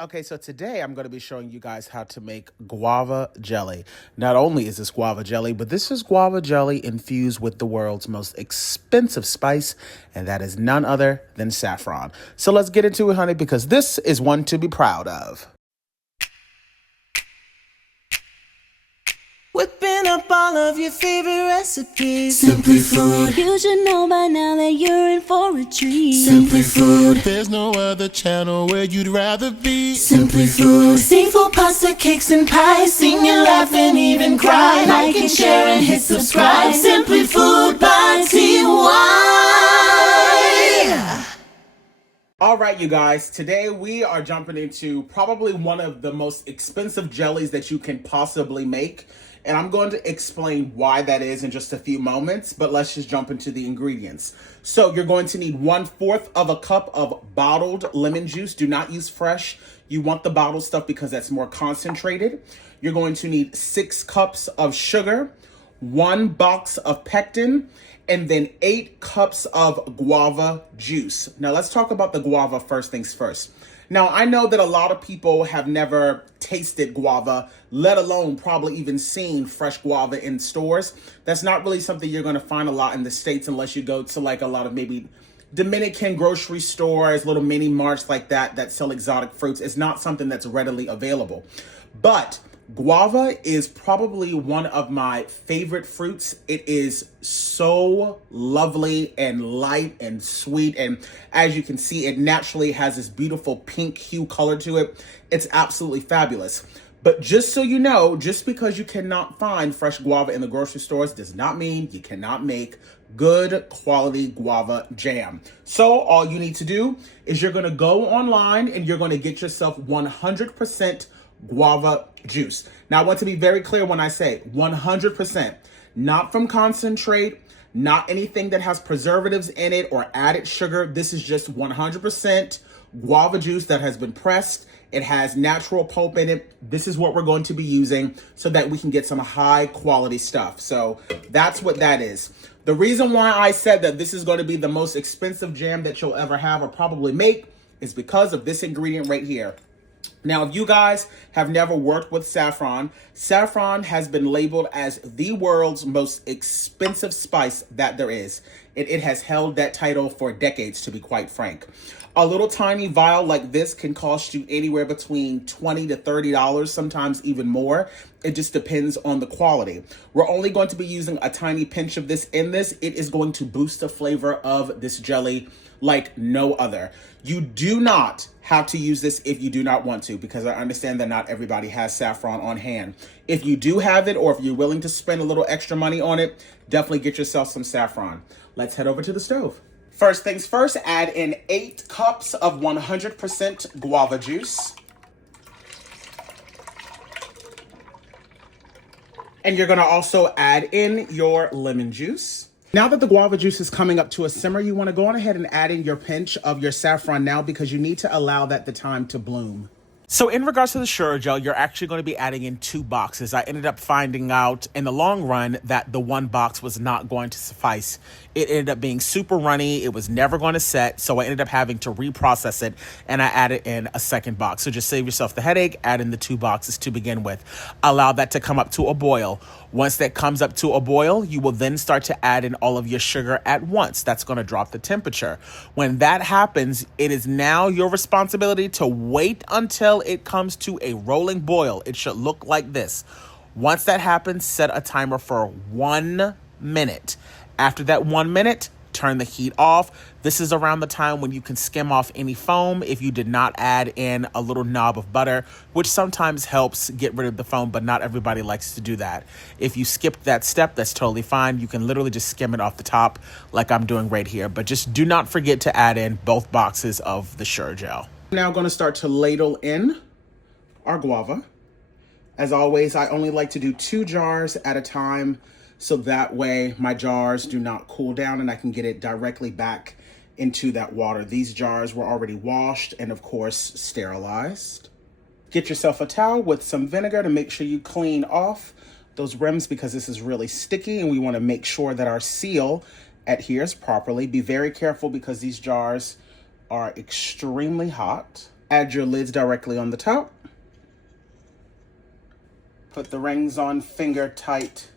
Okay, so today I'm going to be showing you guys how to make guava jelly. Not only is this guava jelly, but this is guava jelly infused with the world's most expensive spice, and that is none other than saffron. So let's get into it, honey, because this is one to be proud of. Whipping up all of your favorite recipes. Simply Food. You should know by now that you're in for a treat. Simply Food. There's no other channel where you'd rather be. Simply Food. Seafood, pasta, cakes, and pies. Sing and laugh and even cry. Like and share and hit subscribe. Simply Food by TY. All right, you guys, today we are jumping into probably one of the most expensive jellies that you can possibly make. And I'm going to explain why that is in just a few moments, but let's just jump into the ingredients. So you're going to need 1/4 of a cup of bottled lemon juice. Do not use fresh. You want the bottled stuff because that's more concentrated. You're going to need 6 cups of sugar, 1 box of pectin, and then 8 cups of guava juice. Now let's talk about the guava first things first. Now, I know that a lot of people have never tasted guava, let alone probably even seen fresh guava in stores. That's not really something you're going to find a lot in the States unless you go to like a lot of maybe Dominican grocery stores, little mini marts like that sell exotic fruits. It's not something that's readily available. But guava is probably one of my favorite fruits. It is so lovely and light and sweet. And as you can see, it naturally has this beautiful pink hue color to it. It's absolutely fabulous. But just so you know, just because you cannot find fresh guava in the grocery stores does not mean you cannot make good quality guava jam. So all you need to do is you're going to go online and you're going to get yourself 100% guava juice. Now, I want to be very clear when I say 100%, not from concentrate, not anything that has preservatives in it or added sugar. This is just 100% guava juice that has been pressed. It has natural pulp in it. This is what we're going to be using so that we can get some high quality stuff. So that's what that is. The reason why I said that this is going to be the most expensive jam that you'll ever have or probably make is because of this ingredient right here. Now, if you guys have never worked with saffron, saffron has been labeled as the world's most expensive spice that there is. It has held that title for decades, to be quite frank. A little tiny vial like this can cost you anywhere between $20 to $30, sometimes even more. It just depends on the quality. We're only going to be using a tiny pinch of this in this. It is going to boost the flavor of this jelly like no other. You do not have to use this if you do not want to, because I understand that not everybody has saffron on hand. If you do have it, or if you're willing to spend a little extra money on it, definitely get yourself some saffron. Let's head over to the stove. First things first, add in 8 cups of 100% guava juice. And you're gonna also add in your lemon juice. Now that the guava juice is coming up to a simmer, you wanna go on ahead and add in your pinch of your saffron now, because you need to allow that the time to bloom. So in regards to the sugar gel, you're actually going to be adding in 2 boxes. I ended up finding out in the long run that the 1 box was not going to suffice. It ended up being super runny. It was never going to set. So I ended up having to reprocess it, and I added in a 2nd box. So just save yourself the headache, add in the 2 boxes to begin with. Allow that to come up to a boil. Once that comes up to a boil, you will then start to add in all of your sugar at once. That's going to drop the temperature. When that happens, it is now your responsibility to wait until it comes to a rolling boil. It should look like this. Once that happens, set a timer for 1 minute. After that 1 minute, turn the heat off. This is around the time when you can skim off any foam if you did not add in a little knob of butter, which sometimes helps get rid of the foam, but not everybody likes to do that. If you skipped that step, that's totally fine. You can literally just skim it off the top like I'm doing right here, but just do not forget to add in both boxes of the sugar gel. I'm now going to start to ladle in our guava. As always, I only like to do 2 jars at a time, so that way my jars do not cool down and I can get it directly back into that water. These jars were already washed and of course sterilized. Get yourself a towel with some vinegar to make sure you clean off those rims, because this is really sticky and we want to make sure that our seal adheres properly. Be very careful because these jars are extremely hot. Add your lids directly on the top. Put the rings on finger tight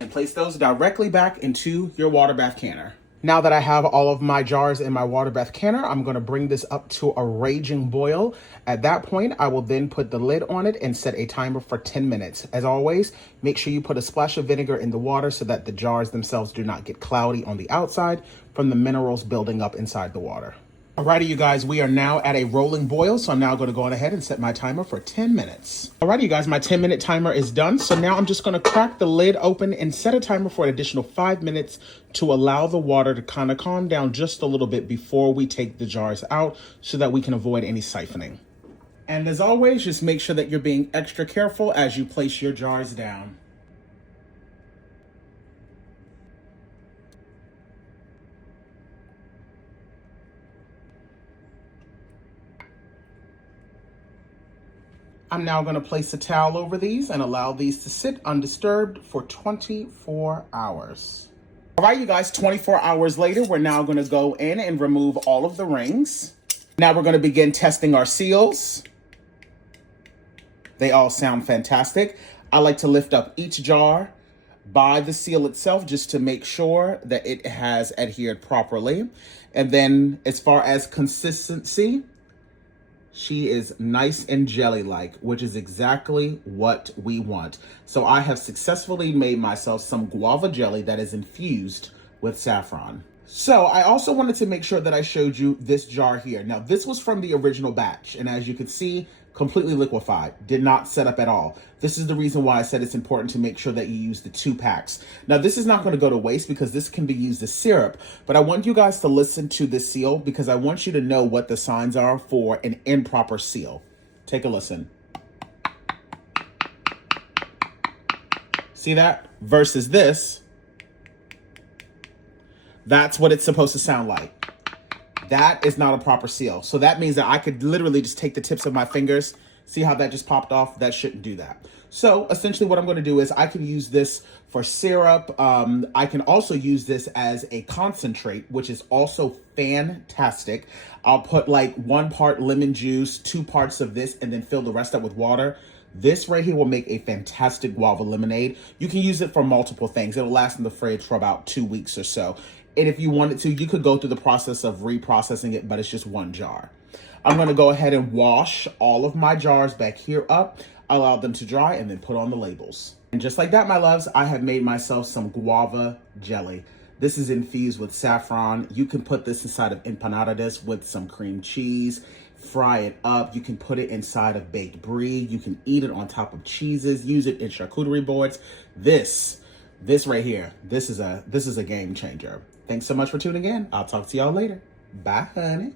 and place those directly back into your water bath canner. Now that I have all of my jars in my water bath canner, I'm going to bring this up to a raging boil. At that point, I will then put the lid on it and set a timer for 10 minutes. As always, make sure you put a splash of vinegar in the water so that the jars themselves do not get cloudy on the outside from the minerals building up inside the water. Alrighty, you guys, we are now at a rolling boil, so I'm now going to go on ahead and set my timer for 10 minutes. Alrighty, you guys, my 10-minute timer is done, so now I'm just going to crack the lid open and set a timer for an additional 5 minutes to allow the water to kind of calm down just a little bit before we take the jars out so that we can avoid any siphoning. And as always, just make sure that you're being extra careful as you place your jars down. I'm now going to place a towel over these and allow these to sit undisturbed for 24 hours. All right, you guys, 24 hours later, we're now going to go in and remove all of the rings. Now we're going to begin testing our seals. They all sound fantastic. I like to lift up each jar by the seal itself just to make sure that it has adhered properly. And then as far as consistency, she is nice and jelly-like, which is exactly what we want. So I have successfully made myself some guava jelly that is infused with saffron. So I also wanted to make sure that I showed you this jar here. Now, this was from the original batch, and as you can see, completely liquefied, did not set up at all. This is the reason why I said it's important to make sure that you use the 2 packs. Now, this is not going to go to waste because this can be used as syrup, but I want you guys to listen to this seal because I want you to know what the signs are for an improper seal. Take a listen. See that? Versus this. That's what it's supposed to sound like. That is not a proper seal. So that means that I could literally just take the tips of my fingers. See how that just popped off? That shouldn't do that. So essentially what I'm going to do is I can use this for syrup. I can also use this as a concentrate, which is also fantastic. I'll put like 1 part lemon juice, 2 parts of this, and then fill the rest up with water. This right here will make a fantastic guava lemonade. You can use it for multiple things. It'll last in the fridge for about 2 weeks or so. And if you wanted to, you could go through the process of reprocessing it, but it's just 1 jar. I'm going to go ahead and wash all of my jars back here up, allow them to dry, and then put on the labels. And just like that, my loves, I have made myself some guava jelly. This is infused with saffron. You can put this inside of empanadas with some cream cheese, fry it up. You can put it inside of baked brie. You can eat it on top of cheeses, use it in charcuterie boards. This right here, this is a game changer. Thanks so much for tuning in. I'll talk to y'all later. Bye, honey.